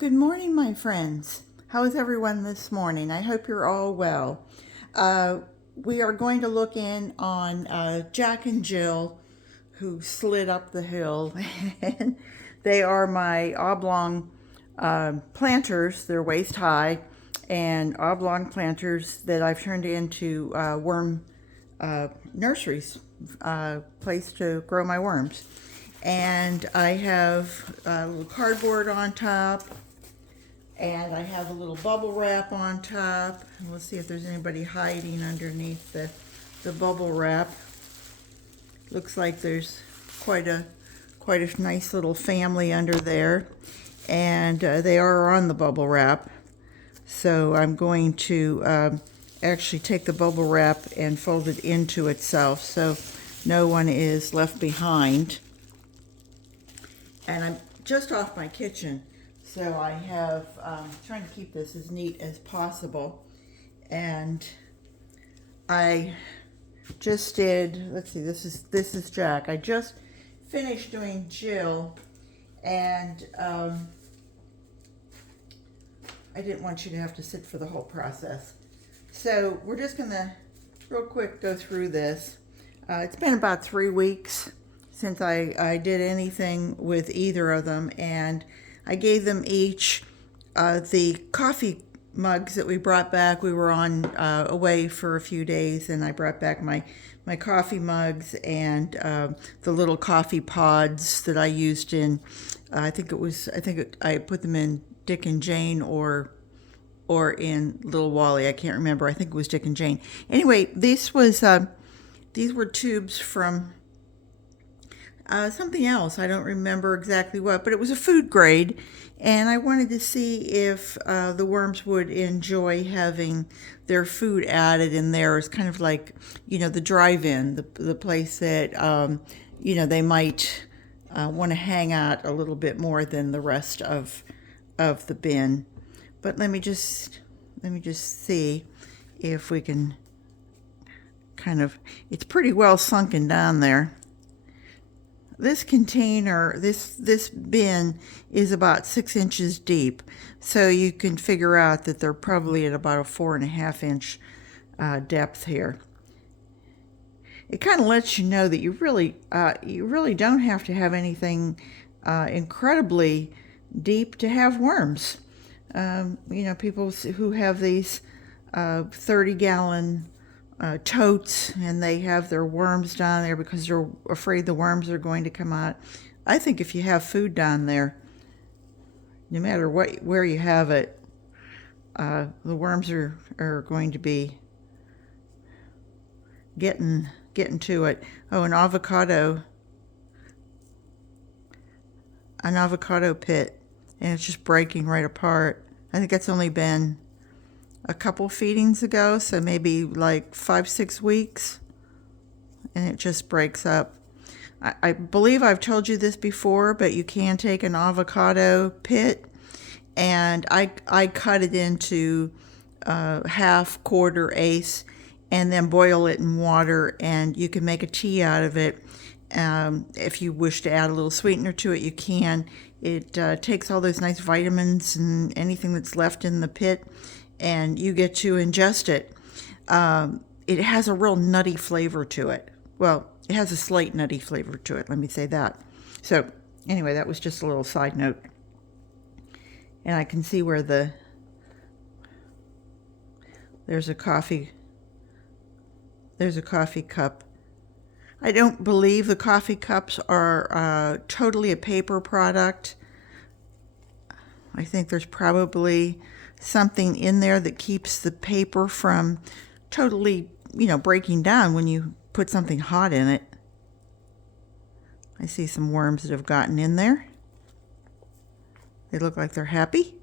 Good morning, my friends. How is everyone this morning? I hope you're all well. We are going to look in on Jack and Jill, who slid up the hill. And they are my oblong planters. They're waist high, and oblong planters that I've turned into worm nurseries, place to grow my worms. And I have a little cardboard on top, and I have a little bubble wrap on top. And we'll see if there's anybody hiding underneath the bubble wrap. Looks like there's quite a nice little family under there, and they are on the bubble wrap. So I'm going to actually take the bubble wrap and fold it into itself so no one is left behind. And I'm just off my kitchen, so I have trying to keep this as neat as possible. And I just did, let's see, this is Jack. I just finished doing Jill, and I didn't want you to have to sit for the whole process. So we're just gonna real quick go through this. It's been about 3 weeks since I did anything with either of them, and I gave them each the coffee mugs that we brought back. We were on away for a few days, and I brought back my coffee mugs and the little coffee pods that I used in I put them in Dick and Jane or in Little Wally. I can't remember. I think it was Dick and Jane. Anyway, these were tubes from something else. I don't remember exactly what, but it was a food grade, and I wanted to see if the worms would enjoy having their food added in there. It's kind of like, the drive-in, the place that, they might want to hang out a little bit more than the rest of the bin. But let me just see if we can it's pretty well sunken down there. This container, this bin is about 6 inches deep, so you can figure out that they're probably at about a 4.5 inch depth here. It kind of lets you know that you really don't have to have anything incredibly deep to have worms. People who have these 30-gallon totes, and they have their worms down there because they're afraid the worms are going to come out. I think if you have food down there, no matter where you have it, the worms are going to be getting to it. Oh, an avocado pit, and it's just breaking right apart. I think that's only been a couple feedings ago, so maybe like 5-6 weeks, and it just breaks up. I believe I've told you this before, but you can take an avocado pit, and I cut it into half, quarter, eighths, and then boil it in water, and you can make a tea out of it. If you wish to add a little sweetener to it, you can. It takes all those nice vitamins and anything that's left in the pit, and you get to ingest it. It has a real nutty flavor to it. Well, it has a slight nutty flavor to it, let me say that. So anyway, that was just a little side note. And I can see where there's a coffee cup. I don't believe the coffee cups are totally a paper product. I think there's probably something in there that keeps the paper from totally, breaking down when you put something hot in it. I see some worms that have gotten in there. They look like they're happy.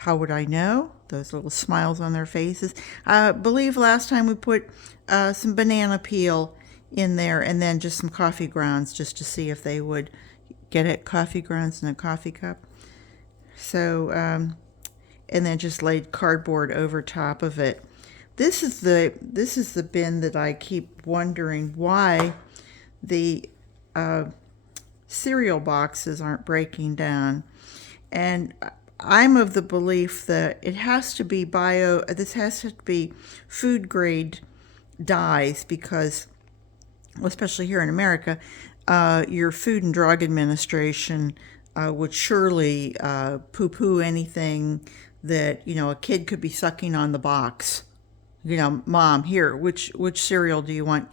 How would I know? Those little smiles on their faces. I believe last time we put some banana peel in there, and then just some coffee grounds, just to see if they would get it. Coffee grounds in a coffee cup. So, and then just laid cardboard over top of it. This is the bin that I keep wondering why the cereal boxes aren't breaking down. And I'm of the belief that it has to be this has to be food grade dyes because, well, especially here in America, your Food and Drug Administration would surely poo-poo anything that, a kid could be sucking on the box. Mom, here, which cereal do you want,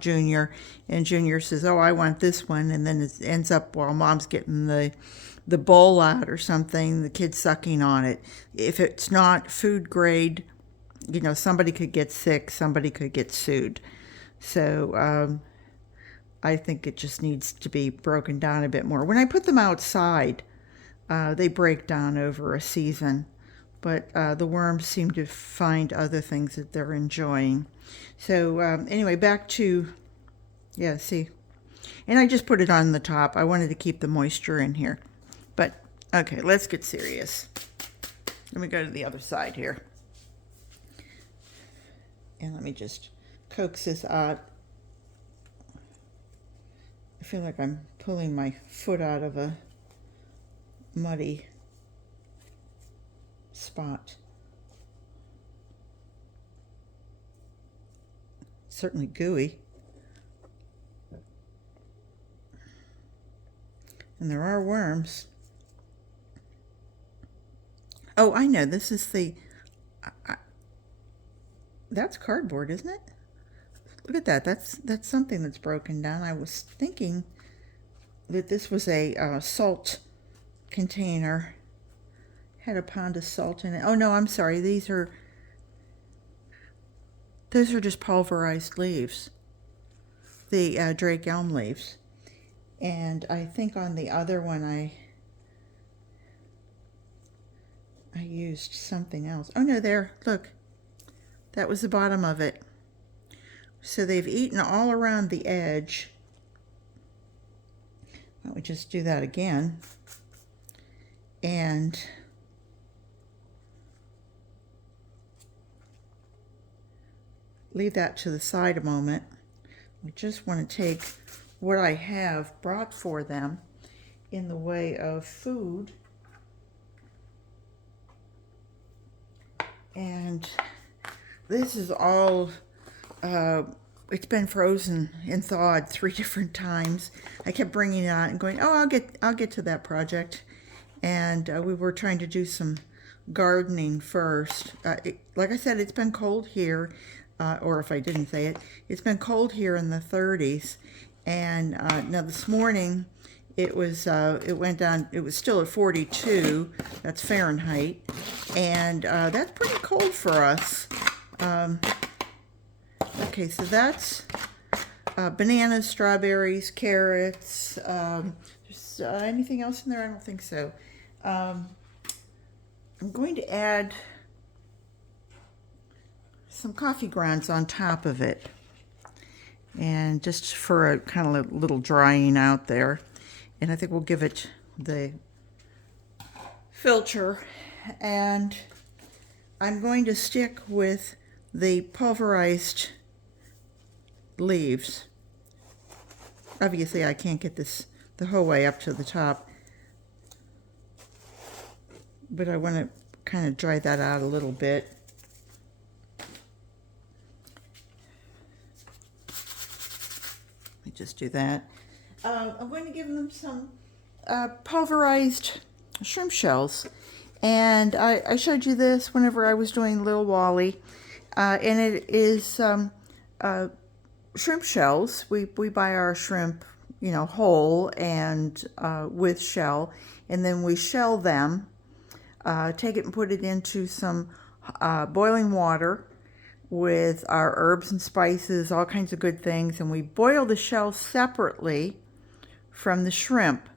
Junior? And Junior says, oh, I want this one. And then it ends up while Mom's getting the bowl out or something, the kid's sucking on it. If it's not food grade, somebody could get sick, somebody could get sued. So I think it just needs to be broken down a bit more. When I put them outside, they break down over a season. But the worms seem to find other things that they're enjoying. So anyway, back to, see. And I just put it on the top. I wanted to keep the moisture in here. But, okay, let's get serious. Let me go to the other side here. And let me just coax this out. I feel like I'm pulling my foot out of a muddy spot. Certainly gooey. And there are worms. Oh, I know. This is that's cardboard, isn't it? Look at that. That's something that's broken down. I was thinking that this was a salt container. Had a pound of salt in it. Oh no, I'm sorry. Those are just pulverized leaves. The Drake elm leaves. And I think on the other one I used something else. Oh no, there, look. That was the bottom of it. So they've eaten all around the edge. Why don't we just do that again? And leave that to the side a moment. We just want to take what I have brought for them in the way of food. And this is all, it's been frozen and thawed 3 different times. I kept bringing it out and going, oh, I'll get to that project. And we were trying to do some gardening first. Like I said, it's been cold here, or if I didn't say it, it's been cold here in the 30s. And now this morning, it went down, it was still at 42, that's Fahrenheit, and that's pretty cold for us. Okay, so that's bananas, strawberries, carrots, there's anything else in there? I don't think so. I'm going to add some coffee grounds on top of it, and just for a kind of little drying out there. And I think we'll give it the filter, and I'm going to stick with the pulverized leaves. Obviously I can't get this the whole way up to the top, but I want to kind of dry that out a little bit. Let me just do that. I'm going to give them some pulverized shrimp shells, and I showed you this whenever I was doing Lil Wally, and it is shrimp shells. We buy our shrimp, whole and with shell, and then we shell them, take it and put it into some boiling water with our herbs and spices, all kinds of good things, and we boil the shells separately from the shrimp.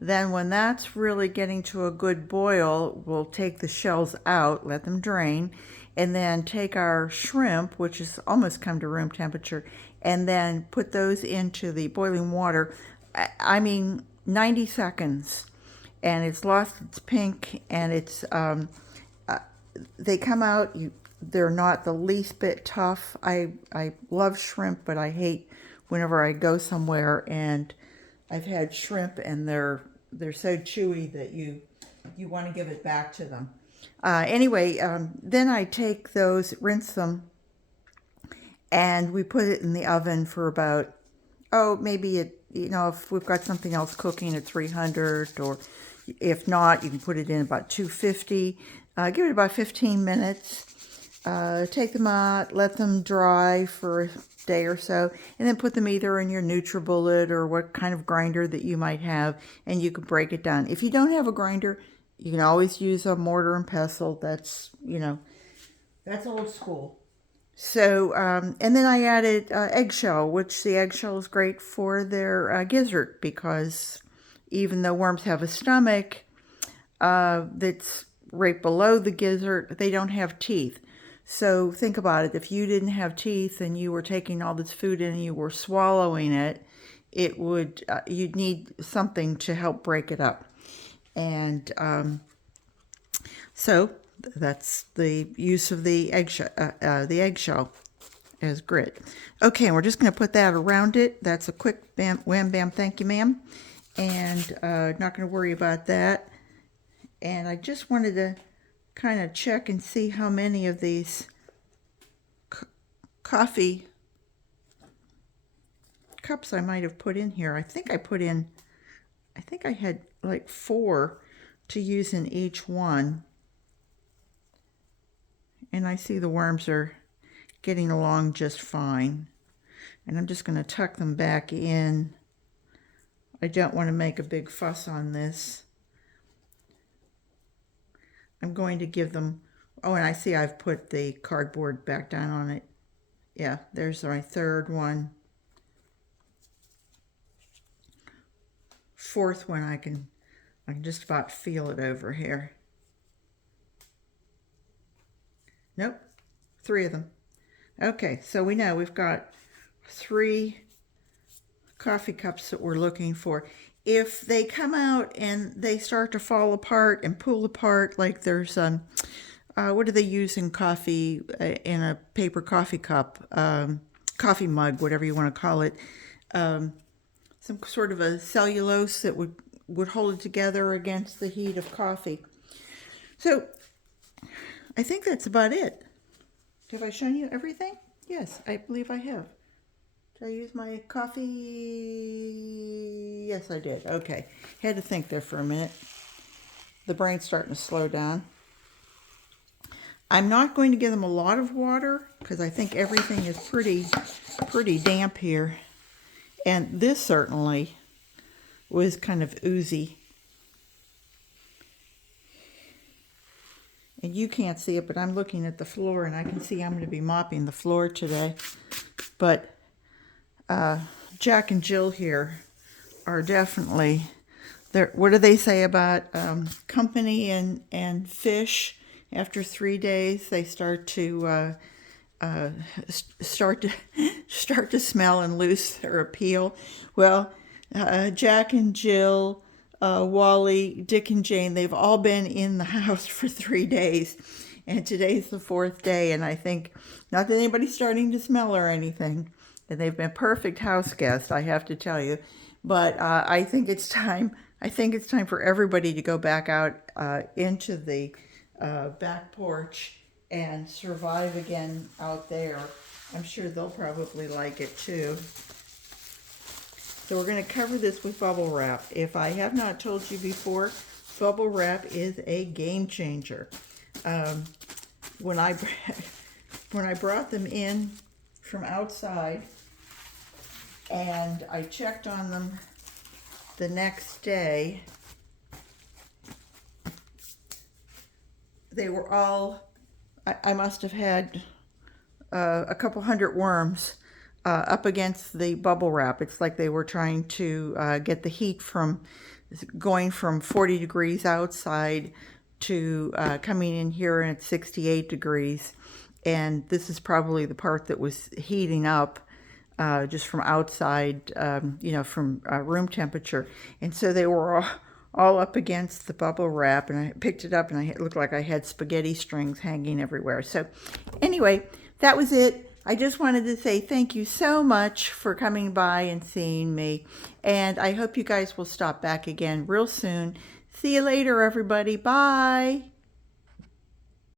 Then when that's really getting to a good boil, we'll take the shells out, let them drain, and then take our shrimp, which has almost come to room temperature, and then put those into the boiling water. I mean, 90 seconds, and it's lost its pink, and it's they come out, they're not the least bit tough. I love shrimp, but I hate whenever I go somewhere and I've had shrimp and they're so chewy that you want to give it back to them. Anyway, then I take those, rinse them, and we put it in the oven for about, maybe if we've got something else cooking at 300, or if not, you can put it in about 250. Give it about 15 minutes. Take them out, let them dry for a day or so, and then put them either in your NutriBullet or what kind of grinder that you might have, and you can break it down. If you don't have a grinder, you can always use a mortar and pestle. That's old school. So, and then I added eggshell, which the eggshell is great for their gizzard, because even though worms have a stomach that's right below the gizzard, they don't have teeth. So think about it. If you didn't have teeth and you were taking all this food in and you were swallowing it, you'd need something to help break it up. And so that's the use of the eggshell as grit. Okay, and we're just going to put that around it. That's a quick bam, wham, bam, thank you, ma'am. And not going to worry about that. And I just wanted to kind of check and see how many of these coffee cups I might have put in here. I think I had like 4 to use in each one. And I see the worms are getting along just fine. And I'm just going to tuck them back in. I don't want to make a big fuss on this. I'm going to give them, and I see I've put the cardboard back down on it. Yeah, there's my third one. Fourth one, I can just about feel it over here. Nope, 3 of them. Okay, so we know we've got 3 coffee cups that we're looking for. If they come out and they start to fall apart and pull apart, like there's what do they use in coffee, in a paper coffee cup, coffee mug, whatever you want to call it, some sort of a cellulose that would hold it together against the heat of coffee. So I think that's about it. Have I shown you everything? Yes, I believe I have. Did I use my coffee? Yes, I did. Okay. Had to think there for a minute. The brain's starting to slow down. I'm not going to give them a lot of water because I think everything is pretty damp here. And this certainly was kind of oozy. And you can't see it, but I'm looking at the floor and I can see I'm going to be mopping the floor today. But Jack and Jill here are definitely there. What do they say about company and fish? After 3 days, they start to smell and lose their appeal. Well, Jack and Jill, Wally, Dick and Jane, they've all been in the house for 3 days, and today's the 4th day. And I think not that anybody's starting to smell or anything. And they've been perfect house guests, I have to tell you. But I think it's time. I think it's time for everybody to go back out into the back porch and survive again out there. I'm sure they'll probably like it too. So we're going to cover this with bubble wrap. If I have not told you before, bubble wrap is a game changer. When I brought them in from outside, and I checked on them the next day, they were all, I must have had a couple hundred worms up against the bubble wrap. It's like they were trying to get the heat from going from 40 degrees outside to coming in here and it's 68 degrees. And this is probably the part that was heating up just from outside, from room temperature. And so they were all up against the bubble wrap, and I picked it up and it looked like I had spaghetti strings hanging everywhere. So anyway, that was it. I just wanted to say thank you so much for coming by and seeing me. And I hope you guys will stop back again real soon. See you later, everybody. Bye.